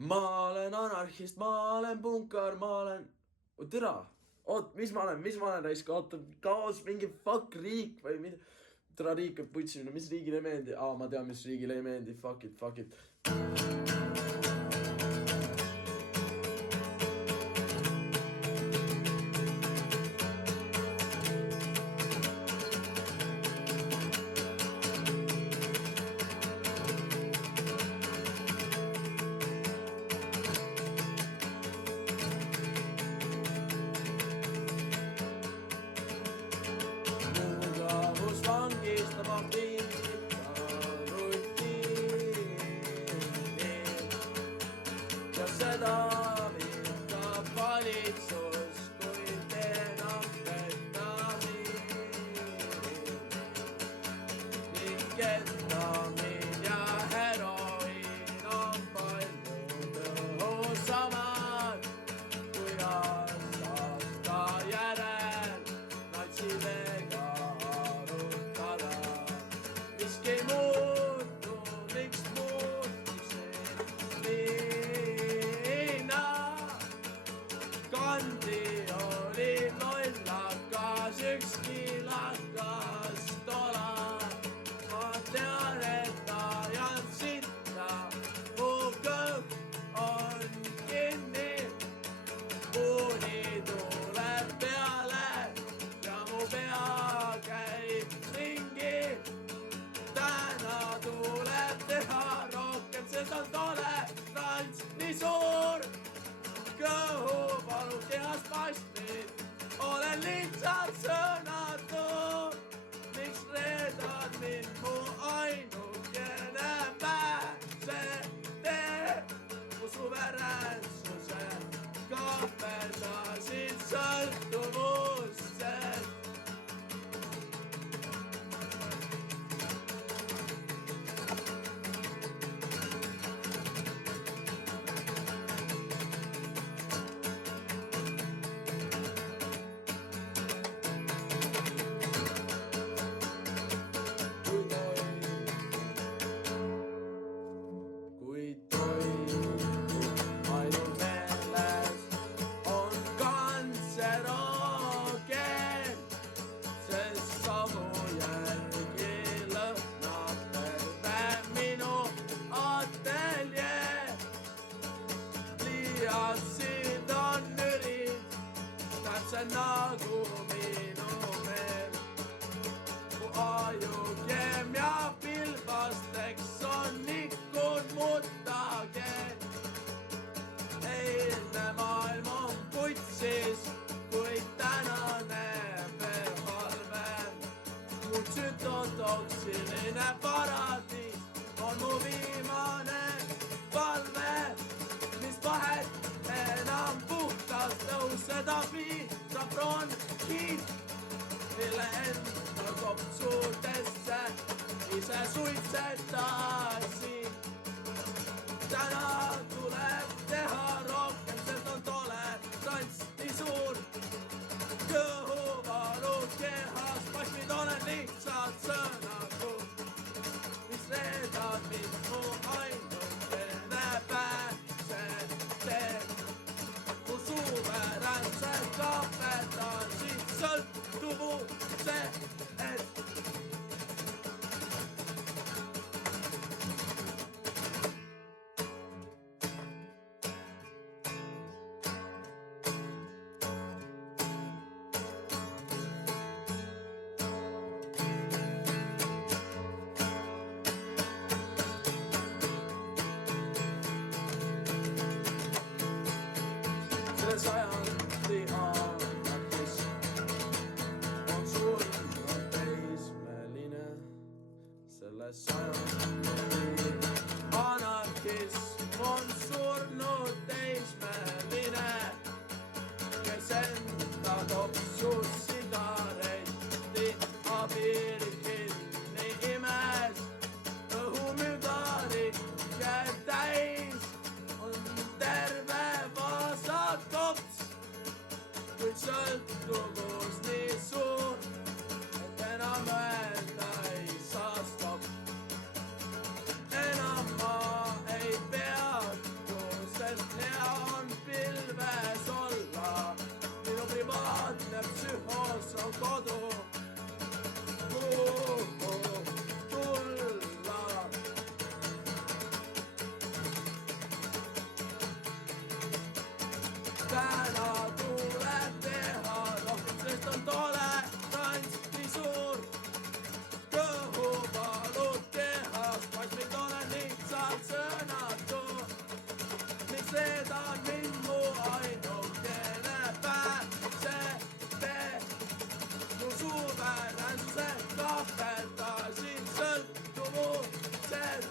ma olen anarhist, ma olen punkar, ma olen... Türa, oot, mis ma olen raisk, oota, kaos, mingi fuck riik või mida. Türa riik on putsimine, mis riigile ei meeldi? Ma tean, mis riigile ei meeldi, fuck it. Vangistab pihta rutiini ja seda viitab valitsus kui amfetamiini ning ketamin ja heroiin on palju tõhusamad kui aasta järel natsidega miski ei muutu, miks muutuksid liina? Kandi oli lollakas, üks kilakas tola. Ma tean, et ajan sitta, mu kõht on kinni. Uuni tuleb peale ja mu pea käib ringi. Täna tuleb teha rohkem, sest on tolerants nii suur. Kõhu palub kehast pastid, olen lihtsalt sõnatu. Miks reedad mind mu ainukene pääsetee? Mu suveräänsuse kaaperdasid sõltuvused. Kui toimub ainult meeles on kantseroogen, sest samu järgi lõhnab terve minu ateljee. Pliiatsid on nürid, täpselt nagu minu meel. Mu ajukeem ja pilbasteks on nikkud mutageen. Eilne maailm on putsis, kuid tänane veel halvem. Mu tsütotoksiline paradiis on mu viimane palve, mis vahet enam puhtast tõuseda piisab bronkiid, mille enda kopsudesse ise suitsetasin. Täna tuleb teha rohkem, sest on tolerants nii suur. Kõhu valud kehas, pastid olen lihtsalt sõnatu, mis reedad mind mu ainukene pääsetee. Mu suveräänsed kaaperdasid sõltuvused. Selle sajandi anarkism on surnud teismeline. Selle sajandi anarkism on surnud teismeline, kes enda kopsus sigaretti abil kinni imes. Õhumügari käib täis, on terve vasakops, kuid sõltuvus nii suur, et enam öelda ei saa stopp. Enam ma ei peatu täna tuleb teha rohkem, sest on tolerants nii suur. Kõhuvalud kehas, vaid mind olen lihtsalt sõnatu. Miks need on mind mu ainukene pääse tee? Mu suveräänsuse kaapeldasin sõltuvused.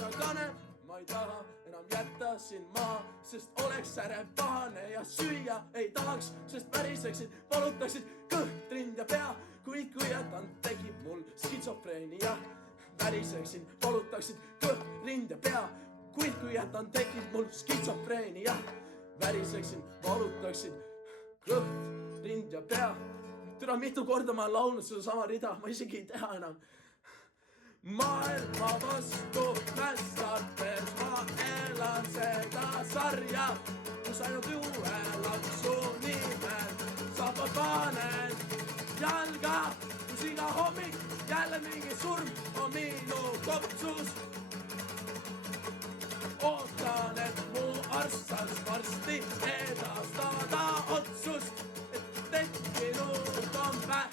Ma kanep, ma ei taha enam jätta sind maha, sest oleks särepahane ja süüa ei tahaks, sest väriseksid, valutaksid kõht, rind ja pea. Kui jätan, tekib mul skitsofreenia. Väriseksin, valutaksid kõht, rind ja pea. Kui jätan, tekib mul skitsofreenia. Väriseksin, valutaksid kõht, rind ja pea. Türa mitu korda ma olen laulnud seda sama rida, ma isegi ei teha enam. Maailma vastu mässates ma elan seda sarja, kus ainult uue laksu nimel saab panen jalga, kus iga hommik jälle mingi surm on minu kopsus. Ootan, et mu arst saaks varsti edastada otsust, et tekkinud on vähk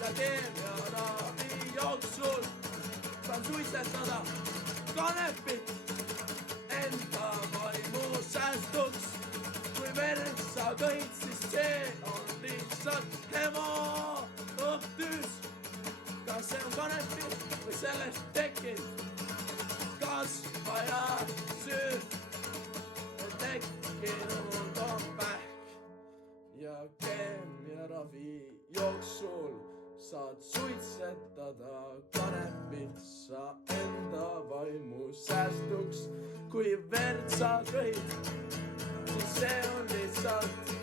ja keemiaravi jooksul saan suitsetada kanepit enda vaimu säästuks. Kui verd sa kõid, siis see on lihtsalt hemoõhtüs. Kas see on kanepit või sellest tekkinud kasvaja süü? Tekkinud on vähk ja keemiaravi jooksul saad suitsetada kanepit sa enda vaimu säästuks. Kui verd sa kõid, siis see on lihtsalt